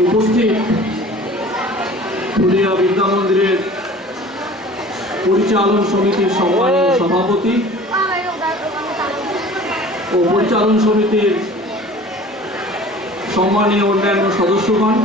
উপস্থিত ফুলিয়া বিদ্যা মন্দিরের পরিচালন সমিতির সম্মানীয় সভাপতি ও পরিচালন সমিতির সম্মানীয় অন্যান্য সদস্যগণ,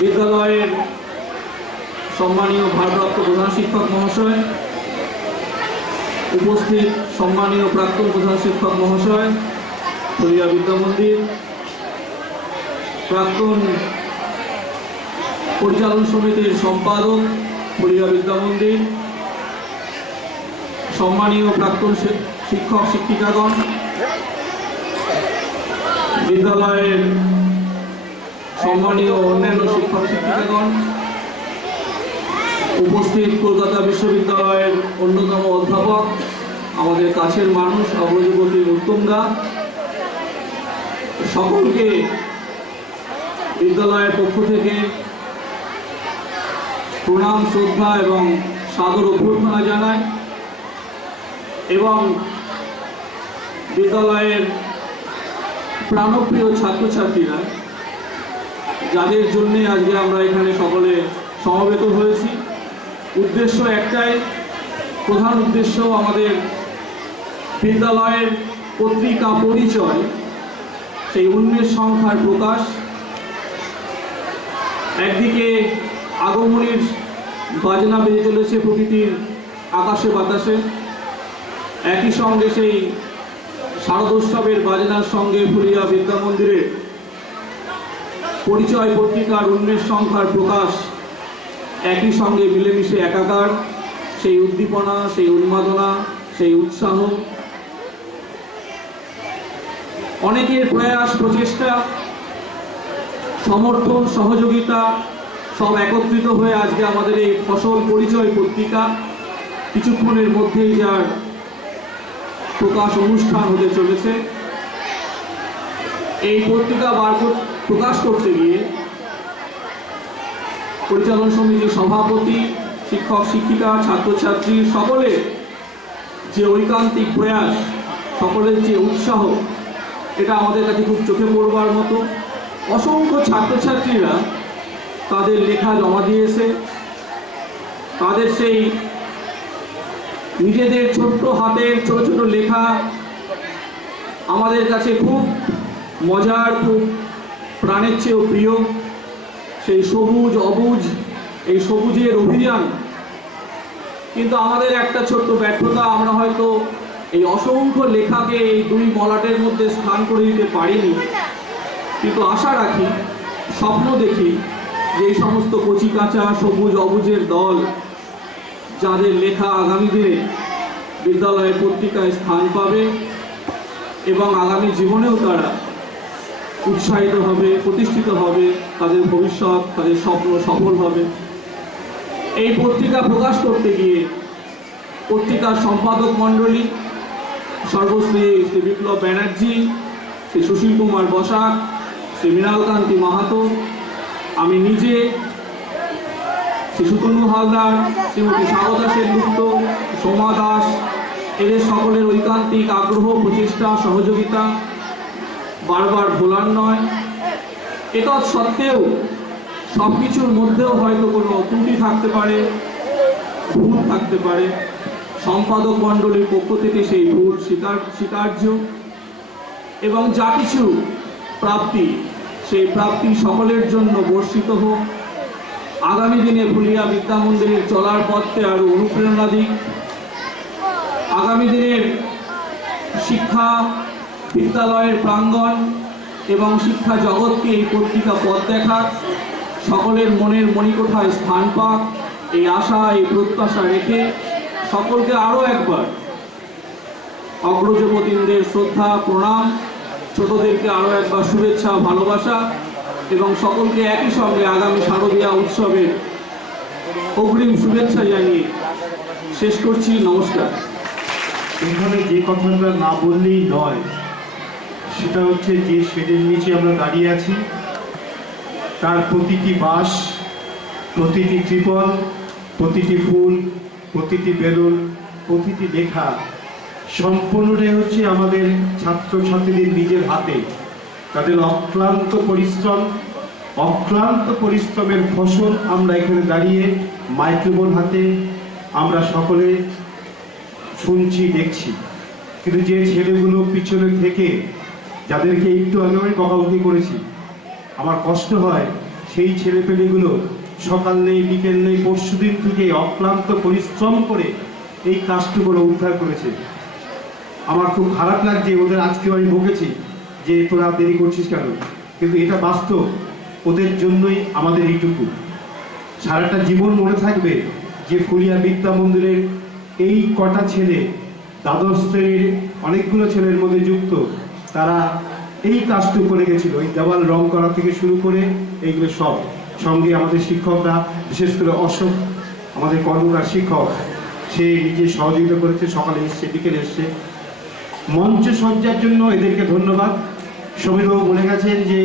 বিদ্যালয়ের সম্মানীয় ভারপ্রাপ্ত প্রধান শিক্ষক মহাশয়, উপস্থিত সম্মানীয় প্রাক্তন প্রধান শিক্ষক মহাশয়, ফুলিয়া বিদ্যা মন্দির, প্রাক্তন পরিচালন সমিতির সম্পাদক ফুলিয়া বিদ্যা মন্দির, সম্মানীয় প্রাক্তন শিক্ষক শিক্ষিকাগণ, বিদ্যালয়ের সম্মানীয় অন্যান্য শিক্ষক শিক্ষিকাগণ, উপস্থিত কলকাতা বিশ্ববিদ্যালয়ের অন্যতম অধ্যাপক, আমাদের কাছের মানুষ অগ্রযুবতী উত্তমদা, সকলকে বিদ্যালয়ের পক্ষ থেকে প্রণাম, শ্রদ্ধা এবং সাদর অভ্যর্থনা জানাই। এবং বিদ্যালয়ের প্রাণপ্রিয় ছাত্রছাত্রীরা, যাদের জন্য আজকে আমরা এখানে সকলে সমবেত হয়েছি, উদ্দেশ্য একটাই, প্রধান উদ্দেশ্য আমাদের বিদ্যালয়ের পত্রিকা পরিচয়, সেই উন্মেষ সংখ্যার প্রকাশ। একদিকে আগমনীর বাজনা বেজে চলেছে প্রকৃতির আকাশে বাতাসে, একই সঙ্গে সেই শারদোৎসবের বাজনার সঙ্গে ফুলিয়া বিদ্যা মন্দিরের পরিচয় পত্রিকার উন্মেষ সংখ্যার প্রকাশ একই সঙ্গে মিলেমিশে একাকার। সেই উদ্দীপনা, সেই উন্মাদনা, সেই উৎসাহ, অনেকের প্রয়াস, প্রচেষ্টা, সমর্থন, সহযোগিতা সব একত্রিত হয়ে আজকে আমাদের এই ফসল পরিচয় পত্রিকা কিছুক্ষণের মধ্যেই যার প্রকাশ অনুষ্ঠান হতে চলেছে। এই পত্রিকা প্রকাশ করতে গিয়ে পরিচালন সমিতির সভাপতি, শিক্ষক শিক্ষিকা, ছাত্রছাত্রী সকলের যে ঐকান্তিক প্রয়াস, সকলের যে উৎসাহ, এটা আমাদের কাছে খুব চোখে পড়বার মতো। অসংখ্য ছাত্রছাত্রীরা তাদের লেখা জমা দিয়েছে, তাদের সেই নিজেদের ছোট্ট হাতের ছোট ছোট লেখা আমাদের কাছে খুব মজার, খুব প্রাণের চেয়েও প্রিয়। সেই সবুজ অবুজ, এই সবুজের অভিযান। কিন্তু আমাদের একটা ছোট্ট ব্যর্থতা, আমরা হয়তো এই অসংখ্য লেখাকে এই দুই মলাটের মধ্যে স্থান করে দিতে পারিনি। কিন্তু আশা রাখি, স্বপ্ন দেখি যে এই সমস্ত কচি কাঁচা সবুজ অবুজের দল, যাদের লেখা আগামী দিনে বিদ্যালয়ের পত্রিকায় স্থান পাবে এবং আগামী জীবনেও তারা উৎসাহিত হবে, প্রতিষ্ঠিত হবে, তাদের ভবিষ্যৎ, তাদের স্বপ্ন সফল হবে। এই পত্রিকা প্রকাশ করতে গিয়ে পত্রিকার সম্পাদক মণ্ডলী, সর্বশ্রী শ্রী বিপ্লব ব্যানার্জি, শ্রী সুশীল কুমার বসাক, শ্রী মৃণালকান্তি মাহাতো, আমি নিজে, শ্রী সুতনু হালদার, শ্রীমতী স্বাগতা সেনগুপ্ত, সোমা দাস, এদের সকলের ঐকান্তিক আগ্রহ, প্রচেষ্টা, সহযোগিতা বারবার ভোলার নয়। এতৎ সত্ত্বেও সব কিছুর মধ্যেও হয়তো কোনো ত্রুটি থাকতে পারে, ভুল থাকতে পারে। সম্পাদক মণ্ডলীর পক্ষ থেকে সেই ভুল স্বীকার্য এবং যা কিছু প্রাপ্তি, সেই প্রাপ্তি সকলের জন্য বর্ষিত হোক। আগামী দিনে ফুলিয়া বিদ্যা মন্দিরের চলার পথে আরও অনুপ্রেরণা দিক। আগামী দিনের শিক্ষা, বিদ্যালয়ের প্রাঙ্গণ এবং শিক্ষা জগৎকে এই পত্রিকা পথ দেখাক, সকলের মনের মণিকোঠায় স্থান পাক, এই আশা, এই প্রত্যাশা রেখে সকলকে আরও একবার অগ্রযুবতীদের শ্রদ্ধা, প্রণাম, ছোটদেরকে আরও একবার শুভেচ্ছা, ভালোবাসা এবং সকলকে একই সঙ্গে আগামী শারদীয়া উৎসবের অগ্রিম শুভেচ্ছা জানিয়ে শেষ করছি। নমস্কার। এখানে যে কথাটা না বললেই নয়, সেটা হচ্ছে যে শেডের নিচে আমরা দাঁড়িয়ে আছি, তার প্রতিটি বাঁশ, প্রতিটি ত্রিপল, প্রতিটি ফুল, প্রতিটি বেলুন, প্রতিটি লেখা সম্পূর্ণটাই হচ্ছে আমাদের ছাত্রছাত্রীদের নিজের হাতে। তাদের অক্লান্ত পরিশ্রমের ফসল আমরা এখানে দাঁড়িয়ে মাইক্রোফোন হাতে আমরা সকলে শুনছি, দেখছি। কিন্তু যে ছেলেগুলো পিছনে থেকে, যাদেরকে একটু আগে আমি বকাবকি করেছি, আমার কষ্ট হয় সেই ছেলেপেলেগুলো সকাল নেই বিকেল নেই পরশুদিন থেকে অক্লান্ত পরিশ্রম করে এই কাজটুকুলো উদ্ধার করেছে। আমার খুব খারাপ লাগছে, ওদের আজকেও আমি বকেছি যে তোরা দেরি করছিস কেন, কিন্তু এটা বাস্তব। ওদের জন্যই আমাদের এইটুকু। সারাটা জীবন মনে থাকবে যে ফুলিয়া বিদ্যা মন্দিরের এই কটা ছেলে, দ্বাদশ শ্রেণীর অনেকগুলো ছেলের মধ্যে যুক্ত, তারা এই কাজটুকু করে গেছিল। ওই দেওয়াল রং করা থেকে শুরু করে এইগুলো সব। সঙ্গে আমাদের শিক্ষকরা, বিশেষ করে অশোক আমাদের কর্মকার শিক্ষক, সে নিজে সহযোগিতা করেছে, সকালে এসছে বিকেলে এসছে। মঞ্চ সজ্জার জন্য এদেরকে ধন্যবাদ। সমীরবাবু বলে গেছেন যে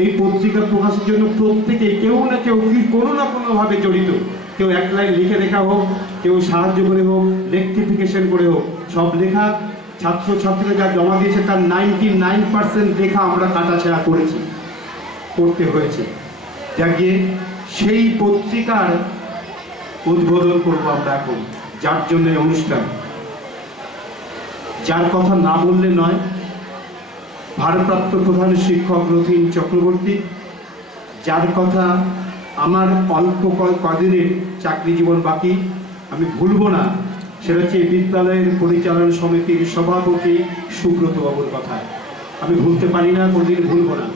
এই পত্রিকা প্রকাশের জন্য প্রত্যেকেই কেউ না কেউ কোনো না কোনোভাবে জড়িত। কেউ এক লাইন লিখে লেখা হোক, কেউ সাহায্য করে হোক, রেকটিফিকেশন করে হোক, সব লেখা ছাত্রছাত্রীরা যা জমা দিয়েছে তার 99% লেখা আমরা কাটাছেঁড়া করেছি, করতে হয়েছে। যাকে সেই পত্রিকার উদ্বোধন করবো আমরা এখন, যার জন্য অনুষ্ঠান। যার কথা না বললে নয়, ভারপ্রাপ্ত প্রধান শিক্ষক রথীন চক্রবর্তী, যার কথা আমার অল্প কদিনের চাকরি জীবন বাকি, আমি ভুলবো না। সেটা হচ্ছে বিদ্যালয়ের পরিচালনা সমিতির সভাপতি সুব্রত বাবুর কথা আমি ভুলতে পারি না, কোনদিন ভুলবো না।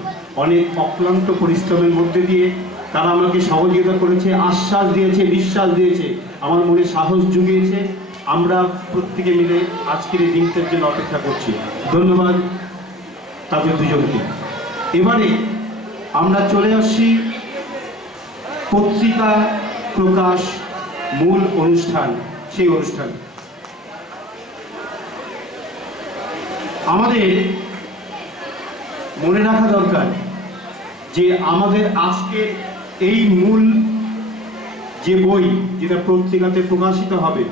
অনেক অক্লান্ত পরিশ্রমের মধ্যে দিয়ে তারা আমাকে সহযোগিতা করেছে, আশ্বাস দিয়েছে, বিশ্বাস দিয়েছে, আমার মনে সাহস জুগিয়েছে। আমরা প্রত্যেকে মিলে আজকের এই দিনটার জন্য অপেক্ষা করছি। ধন্যবাদ তাদের দুজনকে। এবারে আমরা চলে আসছি পত্রিকা প্রকাশ মূল অনুষ্ঠান, সেই অনুষ্ঠান। আমাদের মনে রাখা দরকার যে আমাদের আজকে এই মূল যে বই যেটা পত্রিকাতে প্রকাশিত হবে,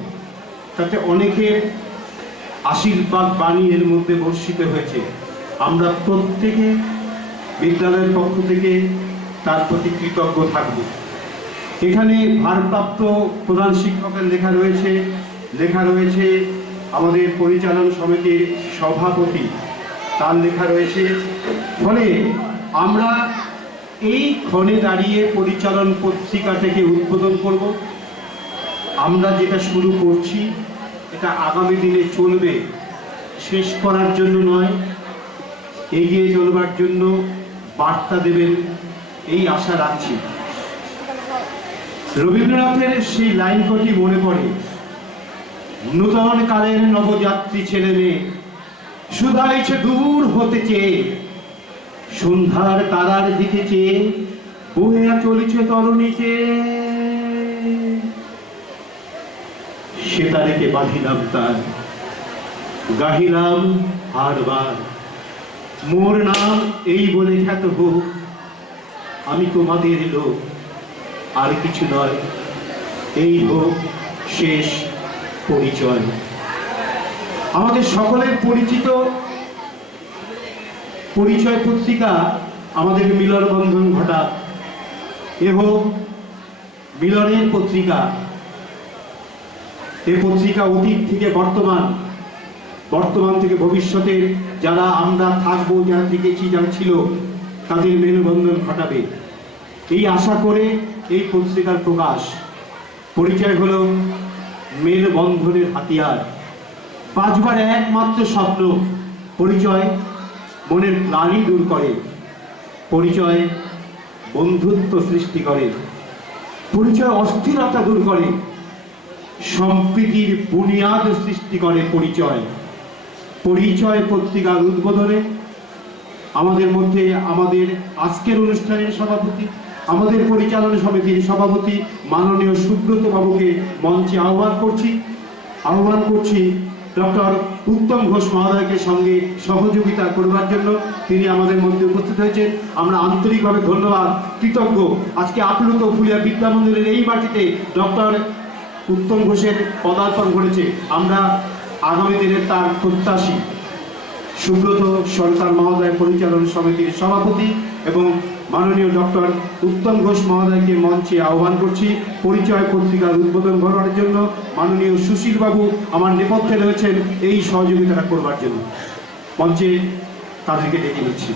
তাতে অনেকের আশীর্বাদ বাণী এর মধ্যে বর্ষিত হয়েছে। আমরা প্রত্যেকে বিদ্যালয়ের পক্ষ থেকে তার প্রতি কৃতজ্ঞ থাকব। এখানে ভারপ্রাপ্ত প্রধান শিক্ষকের লেখা রয়েছে আমাদের পরিচালন সমিতির সভাপতি, তার লেখা রয়েছে। ফলে আমরা এই ক্ষণে দাঁড়িয়ে পরিচালন পত্রিকাটাকে উদ্বোধন করব। আমরা যেটা শুরু করছি এটা আগামী দিনে চলবে, শেষ করার জন্য নয়, এগিয়ে চলবার জন্য বার্তা দেবেন এই আশা রাখছি। রবীন্দ্রনাথের সেই লাইন কটি মনে পড়ে, নূতন কালের নবযাত্রী ছেলে মেয়ে শুধাইছে দূর হতে চেয়ে, সন্ধ্যার তারার দিকে চেয়ে বহিয়া চলেছে তরুণীকে। সেতারেকে বাঁধিলাম তার, গাহিলাম হারবার, মোর নাম এই বলে খ্যাত হোক, আমি তোমাদের লোক, আর কিছু নয়, এই হোক শেষ পরিচয়। আমাদের সকলের পরিচিত পরিচয় পত্রিকা আমাদের মিলন বন্ধন ঘটা, এ হোক মিলনের পত্রিকা। এই পত্রিকা অতীত থেকে বর্তমান থেকে ভবিষ্যতের যারা আমরা থাকবো, যারা থেকেছি, যারা ছিল, তাদের মেলবন্ধন ঘটাবে এই আশা করে এই পত্রিকার প্রকাশ। পরিচয় হলো মেলবন্ধনের হাতিয়ার। বাঁচবার একমাত্র স্বপ্ন। পরিচয় মনের গ্লানি দূর করে, পরিচয় বন্ধুত্ব সৃষ্টি করে, পরিচয় অস্থিরতা দূর করে, সম্প্রীতির বুনিয়াদ সৃষ্টি করে। পরিচয় পত্রিকার উদ্বোধনে আমাদের মধ্যে আমাদের আজকের অনুষ্ঠানের সভাপতি, আমাদের পরিচালনা সমিতির সভাপতি মাননীয় সুব্রত বাবুকে মঞ্চে আহ্বান করছি ডক্টর উত্তম ঘোষ মহোদয়কে সঙ্গে সহযোগিতা করবার জন্য। তিনি আমাদের মধ্যে উপস্থিত হয়েছেন, আমরা আন্তরিকভাবে ধন্যবাদ, কৃতজ্ঞ। আজকে আপ্লুত ফুলিয়া বিদ্যা মন্দিরের এই মাটিতে ডক্টর উত্তম ঘোষের পদার্পণ ঘটেছে, আমরা আগামী দিনে তার প্রত্যাশী। সুব্রত সরকার মহোদয় পরিচালনা সমিতির সভাপতি এবং মাননীয় ডক্টর উত্তম ঘোষ মহোদয়কে মঞ্চে আহ্বান করছি পরিচয় পত্রিকার উদ্বোধন করার জন্য। মাননীয় সুশীল বাবু আমার নেপথ্যে রয়েছেন এই সহযোগিতাটা করবার জন্য। মঞ্চে তাদেরকে ডেকে নিচ্ছি।